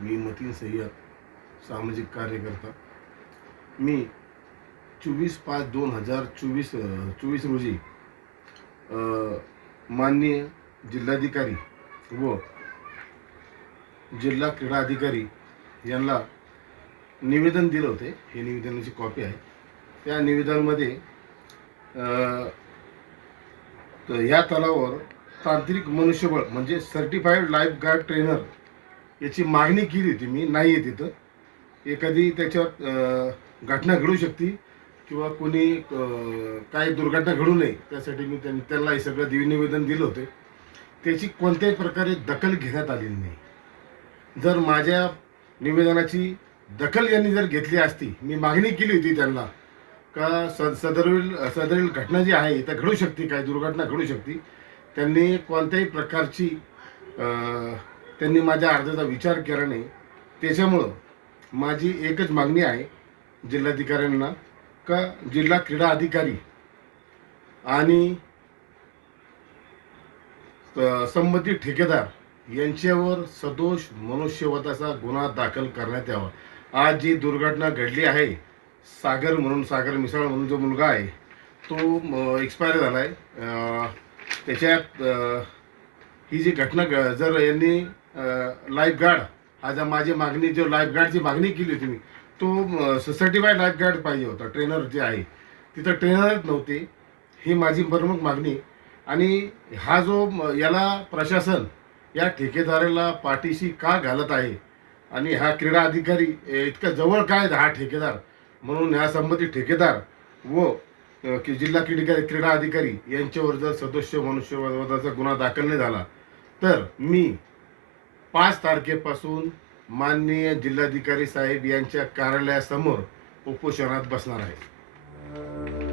मी मतीन सय्यद सामाजिक कार्यकर्ता. मी चोवीस पाच दोन हजार चोवीस चोवीस रोजी माननीय जिल्हाधिकारी व जिल्हा क्रीडा अधिकारी यांना निवेदन दिलं होते. हे निवेदनाची कॉपी आहे. त्या निवेदनामध्ये अ, या तलावावर तांत्रिक मनुष्यबळ म्हणजे सर्टिफाईड लाईफ गार्ड ट्रेनर याची मागणी केली होती मी नाही आहे तिथं एखादी त्याच्यात घटना घडू शकते किंवा कोणी काही दुर्घटना घडू नये त्यासाठी मी त्यांनी त्यांना हे सगळं दिवी निवेदन दिलं होते. त्याची कोणत्याही प्रकारे दखल घेण्यात आलेली नाही. जर माझ्या निवेदनाची दखल यांनी जर घेतली असती मी मागणी केली होती त्यांना का स सदरील सदरील घटना जी आहे त्या घडू शकते काय दुर्घटना घडू शकते त्यांनी कोणत्याही प्रकारची त्यांनी माझ्या अर्जाचा विचार केला नाही. त्याच्यामुळं माझी एकच मागणी आहे जिल्हाधिकाऱ्यांना का जिल्हा क्रीडा अधिकारी आणि संबंधित ठेकेदार यांच्यावर सदोष मनुष्यवधाचा गुन्हा दाखल करण्यात यावा. आज जी दुर्घटना घडली आहे सागर म्हणून सागर मिसाळ म्हणून जो मुलगा आहे तो एक्सपायर झाला आहे त्याच्यात ही जी घटना घ- जर यांनी लाईफ गार्ड हा ज्या माझी मागणी जो लाईफ गार्डची मागणी केली होती मी तो सर्टिफाईड लाईफ गार्ड पाहिजे होता ट्रेनर जे आहे. तिथं ट्रेनरच नव्हते. ही माझी प्रमुख मागणी. आणि हा जो याला प्रशासन या ठेकेदाराला पाठीशी का घालत आहे? आणि हा क्रीडा अधिकारी इतका जवळ काय हा ठेकेदार? म्हणून ह्या संबंधित ठेकेदार व की जिल्हा क्रीडिकारी क्रीडा अधिकारी यांच्यावर जर सदस्य मनुष्यवादाचा गुन्हा दाखल नाही झाला तर मी पाच तारखेपासून माननीय जिल्हाधिकारी साहेब यांच्या कार्यालयासमोर उपोषणात बसणार आहे.